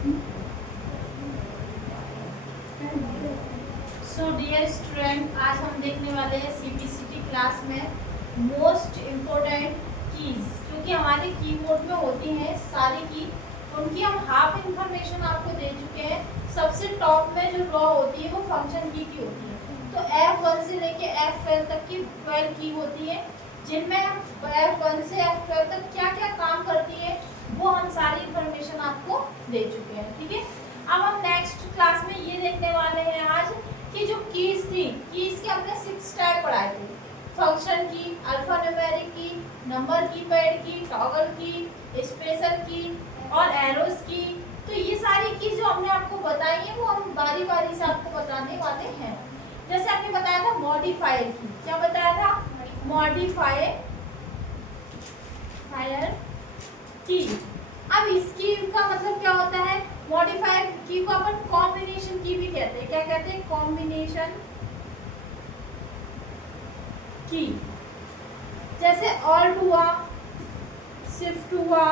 So dear student, आज हम देखने वाले हैं सीपीसीटी क्लास में मोस्ट इम्पोर्टेंट कीज, क्योंकि हमारे कीबोर्ड में होती हैं सारी की, उनकी हम हाफ इंफॉर्मेशन आपको दे चुके हैं। सबसे टॉप में जो रॉ होती है वो फंक्शन की होती है। तो F1 से लेके F12 तक की 12 की होती है, जिनमें हम F1 से F12 तक क्या क्या काम करती है वो हम सारी इंफॉर्मेशन आपको दे चुके हैं। ठीक है, अब हम नेक्स्ट क्लास में ये देखने वाले हैं आज कि जो कीज थी, कीज के हमने 6 टाइप पढ़ाए थे। फंक्शन की, अल्फान्यूमेरिक की, नंबर की, पैड की, टॉगल की, स्पेशल की और एरोस की। तो ये सारी कीज जो हमने आपको बताई है वो हम बारी बारी से आपको बताने वाले हैं। जैसे आपने बताया था मॉडिफायर की, क्या बताया था? मॉडिफायर की। अब इसकी का मतलब क्या होता है? मॉडिफायर की को अपन कॉम्बिनेशन की भी कहते हैं। क्या कहते हैं? कॉम्बिनेशन की। जैसे ऑल्ट हुआ, शिफ्ट हुआ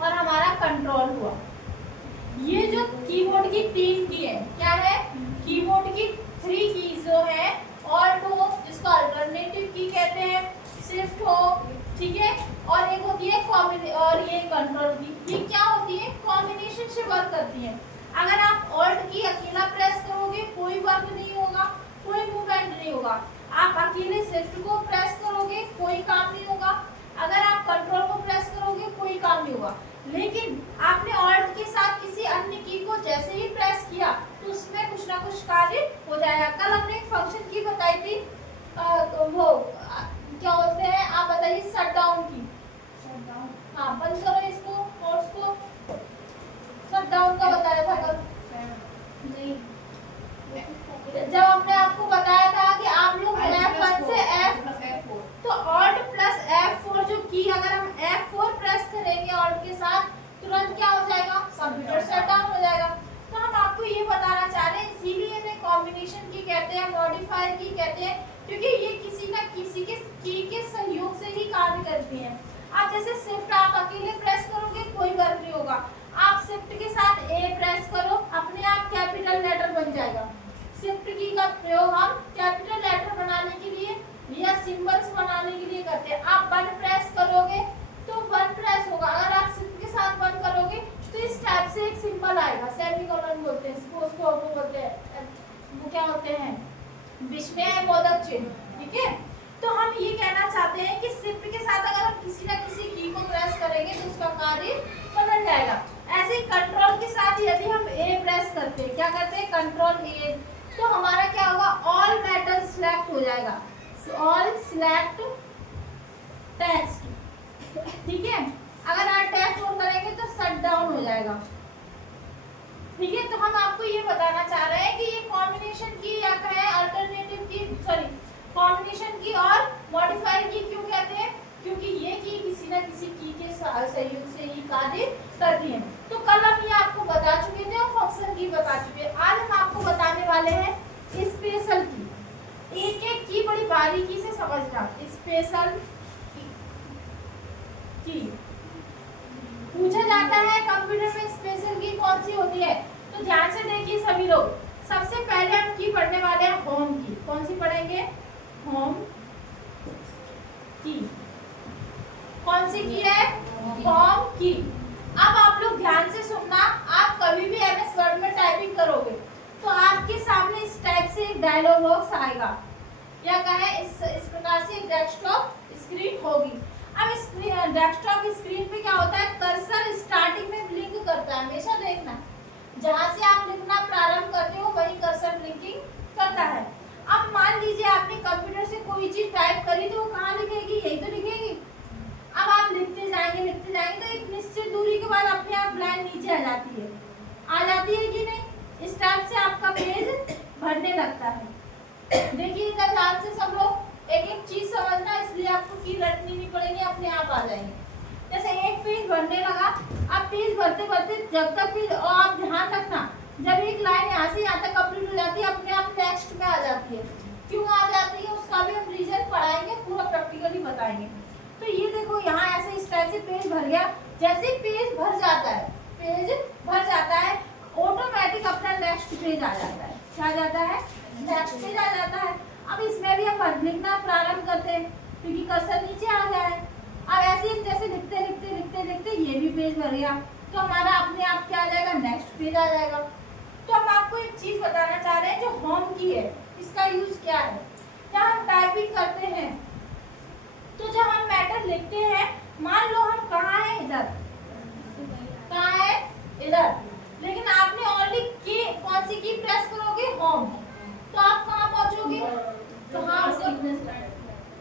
और हमारा कंट्रोल हुआ। ये जो कीबोर्ड की 3 की है, क्या है? कीबोर्ड की 3 कीज जो है, ऑल्ट हो जिसको अल्टरनेटिव की कहते हैं, शिफ्ट हो, ठीक है, और एक होती है और ये कंट्रोल की। ये क्या होती है? कॉम्बिनेशन से वर्क करती है। अगर आप ऑल्ट की अकेला प्रेस करोगे कोई वर्क नहीं होगा, कोई मूवमेंट नहीं होगा। आप अकेले शिफ्ट को प्रेस करोगे कोई काम नहीं होगा। अगर आप कंट्रोल को प्रेस करोगे कोई काम नहीं होगा। लेकिन आपने ऑल्ट के साथ किसी अन्य की को जैसे ही प्रेस किया तो उसमें कुछ ना कुछ कार्य हो जाएगा। कल हमने एक फंक्शन की बताई थी, वो क्या होते हैं आप बताइए? शट डाउन की। हाँ, बंद करो इसको, नोट्स को। शट डाउन का बताया था कल? नहीं, जब हमने आपको बताया था कि आप लोग F1 से F4, तो ऑल्ट प्लस F4 जो की, अगर हम F4 प्रेस करेंगे ऑल्ट के साथ, तुरंत क्या हो जाएगा? कंप्यूटर शट डाउन हो जाएगा। तो हम आपको ये बताना चाह रहे हैं, इसीलिए इन्हें कॉम्बिनेशन की कहते हैं, मॉडिफायर की कहते हैं, क्योंकि ये किसी ना किसी के की के सहयोग से ही कार्य करती हैं। आप जैसे शिफ्ट आप अकेले प्रेस करोगे कोई वर्क नहीं होगा। आप शिफ्ट के साथ A प्रेस करो, अपने आप कैपिटल लेटर बन जाएगा। शिफ्ट की का प्रयोग हम कैपिटल लेटर बनाने के लिए या सिंबल्स बनाने के लिए करते हैं। आप 1 प्रेस करोगे तो 1 प्रेस होगा। अगर आप शिफ्ट के साथ 1 करोगे तो इस टाइप से एक सिंबल आएगा, सेमीकोलन बोलते हैं उसको वो बोलते हैं, वो क्या होते हैं? विस्मय बोधक चिन्ह। ठीक है, तो हम ये कहना चाहते हैं कि शिफ्ट के साथ अगर हम किसी ना किसी की को प्रेस करेंगे तो उसका कार्य बदल जाएगा। ऐसे ही कंट्रोल के साथ यदि हम A प्रेस करते हैं, क्या करते हैं? कंट्रोल A, तो हमारा क्या होगा? ऑल मैटर सिलेक्ट हो जाएगा, ऑल सिलेक्ट टेक्स्ट। ठीक है, अगर आप F4 करेंगे तो शट डाउन हो जाएगा। ठीक है, तो हम आपको ये बताना चाह रहे हैं कि ये कॉम्बिनेशन की या कहें अल्टरनेटिव की, सॉरी, कॉम्बिनेशन की और मॉडिफायर की क्यों कहते हैं? क्योंकि ये की किसी न किसी की के सहयोग से ही कार्य करती है। तो कल हम ये आपको बता चुके थे और फंक्शन की बता चुके हैं। आज हम आपको बताने वाले हैं स्पेशल की। एक एक की बड़ी बारीकी से समझना। स्पेशल की पूछा जाता है कंप्यूटर में स्पेशल की कौन सी होती है, तो ध्यान से देखिए सभी लोग। सबसे पहले हम की पढ़ने वाले हैं होम की। कौन सी पढ़ेंगे? होम की। कौन सी की है? होम की। अब आप लोग ध्यान से सुनना, आप कभी भी MS वर्ड में टाइपिंग करोगे तो आपके सामने इस टाइप से एक डायलॉग बॉक्स आएगा, या कहें इस प्रकार से एक डेस्कटॉप स्क्रीन होगी। अब इस डेस्कटॉप स्क्रीन पे क्या होता है? कर्सर स्टार्टिंग में ब्लिंक करता है, हमेशा देखना। जहां से आप लिखना प्रारंभ करते हो वही कर्सर ब्लिंकिंग करता है। अब मान लीजिए आपने कंप्यूटर से कोई चीज टाइप करी तो वो कहाँ लिखेगी? यही तो लिखेगी। अब आप लिखते जाएंगे तो एक निश्चित दूरी के बाद अपने आप लाइन नीचे आ जाती है कि नहीं? इस टाइप से आपका पेज भरने लगता है। देखिएगा ध्यान से सब लोग, एक एक चीज समझना, इसलिए आपको की रटनी नहीं पड़ेगी, अपने आप आ जाएंगे। जैसे एक पेज भरने लगा, अब पेज भरते भरते जब तक पेज, और आप ध्यान रखना, जब एक लाइन यहाँ से यहाँ तक कंप्लीट हो जाती है अपने आप नेक्स्ट में आ जाती है। क्यों आ जाती है उसका भी हम रीजन पढ़ाएंगे, पूरा प्रैक्टिकली बताएंगे। तो ये देखो यहाँ ऐसे इस टाइप से पेज भर गया। जैसे पेज भर जाता है पेज भर जाता है, ऑटोमेटिक अपना नेक्स्ट पेज आ जाता है। क्या आ जाता है? नेक्स्ट पेज आ जाता है। अब इसमें भी हम लिखना प्रारंभ करते हैं क्योंकि कर्सर नीचे आ गया है। अब ऐसे ही जैसे लिखते लिखते लिखते लिखते ये भी पेज भर गया, तो हमारा अपने आप क्या आ जाएगा? नेक्स्ट पेज आ जाएगा। तो हम आपको एक चीज बताना चाह रहे हैं, जो होम की है इसका यूज क्या है। जब हम टाइपिंग करते हैं तो जब हम मैटर लिखते हैं, मान लो हम कहाँ हैं? इधर। कहाँ है? इधर। लेकिन आपने ओनली की कौन सी की प्रेस करोगे? होम। तो आप कहाँ पहुंचोगे? कहाँ?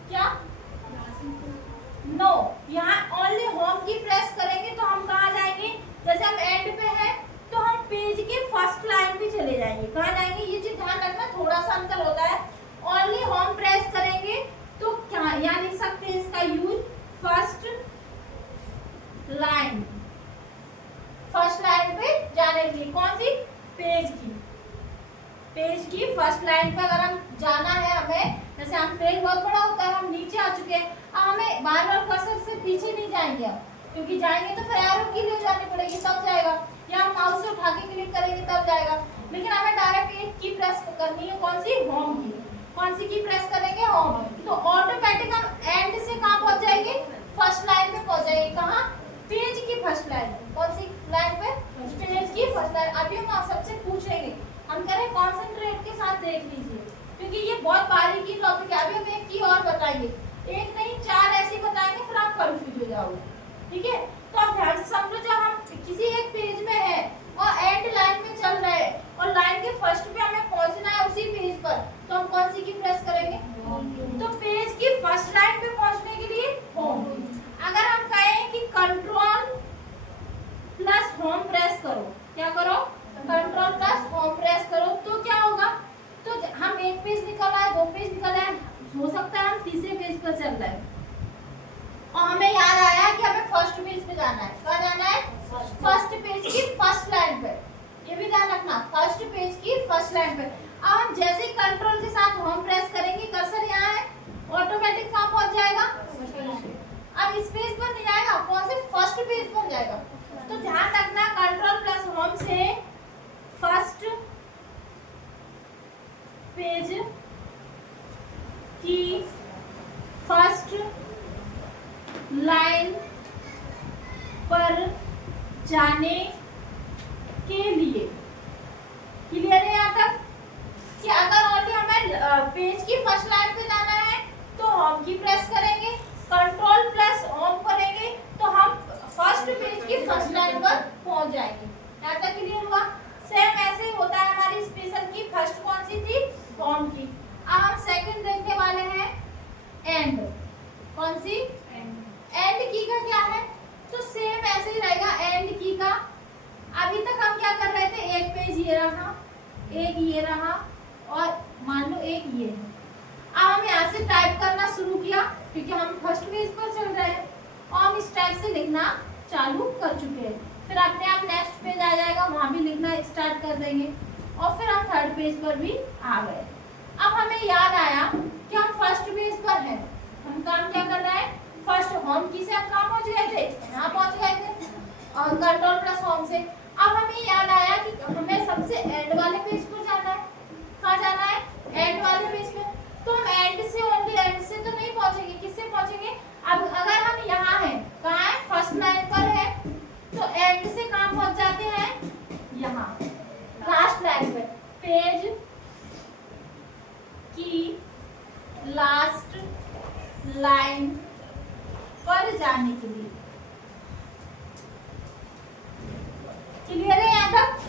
क्या? नो, यहाँ ओनली होम की प्रेस करेंगे तो हम कहाँ जाएंगे? जैसे हम एंड पे हैं तो हम पेज के फर्स्ट लाइन पे चले जाएंगे। कहाँ जाएंगे? ये चीज ध्यान रखना, थोड़ा सा अंतर होता है। ओनली होम प्रेस करेंगे तो क्या यहाँ लिख सकते हैं इसका use? First line. First line पे जाने के लिए कौन सी? पेज की। पेज की फर्स्ट लाइन पे अगर हम जाना है हमें, जैसे हम पेज बहुत बड़ा होता है, हम नीचे आ चुके हैं, अब हमें बार बार कर्सर से पीछे नहीं जाएंगे अब, क्योंकि जाएंगे तो फिर एरो की लिए जानी पड़ेगी तब जाएगा, या हम माउस से उठा के क्लिक करेंगे तब जाएगा। लेकिन हमें डायरेक्ट एक की प्रेस करनी है, कौन सी? होम की। कौन सी की प्रेस करेंगे? होम। तो ऑटोमेटिक हम एंड से कहाँ पहुंच जाएंगे? फर्स्ट लाइन पे पहुंच जाएंगे। कहाँ? पेज की फर्स्ट लाइन। कौन सी लाइन पे? पेज की फर्स्ट लाइन। अभी हम आप सबसे पूछेंगे, हम कह रहे हैं कॉन्सेंट्रेट के साथ देख लीजिए, क्योंकि ये बहुत बारीकी टॉपिक है। अभी हम एक की और बताएंगे, एक नहीं 4 ऐसे बताएंगे, फिर आप कंफ्यूज हो जाओगे। ठीक है, तो आप ध्यान से समझो, जब हम किसी एक पेज में है और एंड लाइन में चल रहे हैं और लाइन के फर्स्ट पे हमें पहुंचना है उसी पेज पर, तो हम कौन सी की प्रेस करेंगे? तो पेज की फर्स्ट लाइन पे पहुंचने के लिए होम। अगर हम कहें कि कंट्रोल प्लस होम प्रेस करो, क्या करो? कंट्रोल प्लस होम प्रेस करो, तो क्या होगा? तो हम एक पेज निकल आए, 2 पेज निकल आए, हो सकता है हम तीसरे पेज पर चल रहे हैं और हमें याद आया कि हमें फर्स्ट पेज पे जाना है। कहाँ जाना है? फर्स्ट पेज की फर्स्ट लाइन पे। ये भी ध्यान रखना, फर्स्ट पेज की फर्स्ट लाइन पे। अब हम जैसे ही कंट्रोल के साथ होम प्रेस करेंगे, कर्सर यहाँ है, ऑटोमेटिक कहाँ पहुंच जाएगा? अब इस पेज पर नहीं जाएगा, कौन से? फर्स्ट पेज पर जाएगा। तो ध्यान रखना, कंट्रोल प्लस होम से फर्स्ट पेज की फर्स्ट लाइन पर जाने के लिए, क्लियर है यहाँ तक? कि अगर ओनली हमें पेज की फर्स्ट लाइन पे जाना है तो होम की प्रेस करेंगे, कंट्रोल प्लस होम करेंगे तो हम फर्स्ट पेज की फर्स्ट लाइन पर पहुंच जाएंगे। यहाँ तक क्लियर हुआ? सेम ऐसे ही होता है हमारी स्पेशल की फर्स्ट कौन सी थी? होम की। अब हम सेकंड देखने वाले हैं एंड। कौन सी? एंड की का क्या है? तो सेम ऐसे ही रहेगा एंड की का। अभी तक हम क्या कर रहे थे? एक पेज ये रहा, एक ये रहा और मान लो एक ये है। अब हम यहाँ से टाइप करना शुरू किया क्योंकि हम फर्स्ट पेज पर चल रहे हैं और हम इस टाइप से लिखना चालू कर चुके हैं। फिर अपने आप नेक्स्ट पेज आ जाएगा, वहाँ भी लिखना स्टार्ट कर देंगे और फिर हम थर्ड पेज पर भी आ गए। अब हमें याद आया कि हम फर्स्ट पेज पर हैं, हम काम क्या कर रहे हैं? फर्स्ट होम की से हम कहाँ पहुँच गए थे? यहाँ पहुँच गए थे और कंट्रोल प्लस होम से। अब हमें याद आया कि हमें सबसे एंड वाले पेज पर जाना है। कहाँ जाना है? एंड वाले पेज पे। तो हम एंड से, ओनली एंड से तो नहीं पहुँचेंगे, किससे पहुँचेंगे? अब अगर हम यहाँ हैं, कहाँ है? फर्स्ट लाइन पर है, तो एंड से कहाँ पहुँच जाते हैं? यहाँ लास्ट लाइन पे। पेज की लास्ट लाइन पर जाने के लिए, क्लियर है यहाँ तक?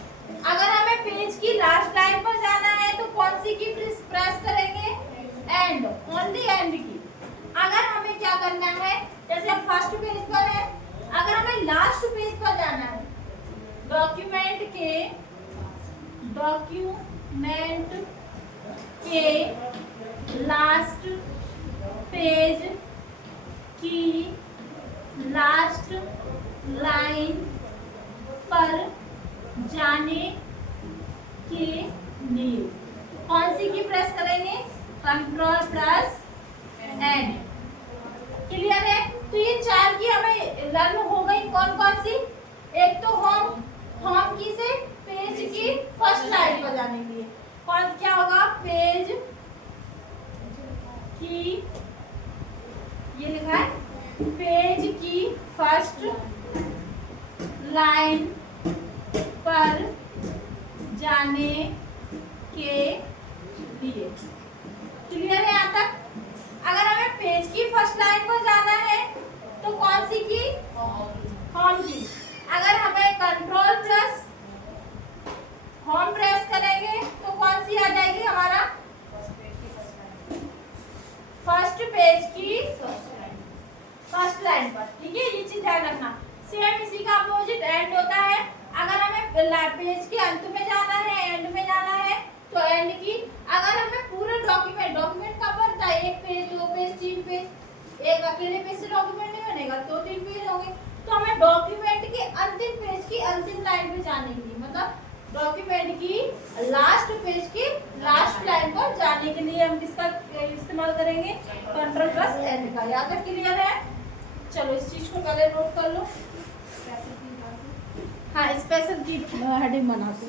अगर हमें पेज की लास्ट लाइन पर जाना है तो कौन सी की प्रेस करेंगे? एंड, ओनली एंड की। अगर हमें क्या करना है, जैसे हम फर्स्ट पेज पर है, अगर हमें लास्ट पेज पर जाना है, डॉक्यूमेंट के लास्ट पेज की लास्ट लाइन पर जाने के लिए कौन सी की प्रेस करेंगे? Control plus and. क्लियर है? तो ये 4 की हमें लर्न हो गई। कौन कौन सी? एक तो होम की से पेज की फर्स्ट लाइन पर जाने के लिए कौन क्या होगा, पेज की, ये लिखा है पेज की फर्स्ट लाइन पर जाने के लिए। क्लियर है यहाँ तक? अगर हमें पेज की फर्स्ट लाइन पर जाना है तो कौन सी की, होम की। अगर हमें कंट्रोल प्लस होम प्रेस करेंगे तो कौन सी आ जाएगी हमारा, फर्स्ट पेज की फर्स्ट लाइन पर। ठीक है, ये चीज ध्यान रखना। सेम इसी का अपोजिट एंड होता है। अगर हमें पेज के अंत में जाना है, एंड में जाना है तो एंड की। अगर हमें पूरा डॉक्यूमेंट कब बनता है, एक पेज, दो पेज, तीन पेज, एक अकेले पेज से डॉक्यूमेंट नहीं बनेगा, दो तीन पेज होंगे। तो हमें डॉक्यूमेंट के अंतिम पेज की अंतिम लाइन पे जाने के लिए, मतलब डॉक्यूमेंट की लास्ट पेज की लास्ट लाइन पर जाने के लिए हम किसका इस्तेमाल करेंगे, कंट्रोल प्लस एंड का। यहाँ तक क्लियर है? चलो इस चीज को पहले नोट कर लो। हाँ, स्पेशल की हेडिंग बना दो।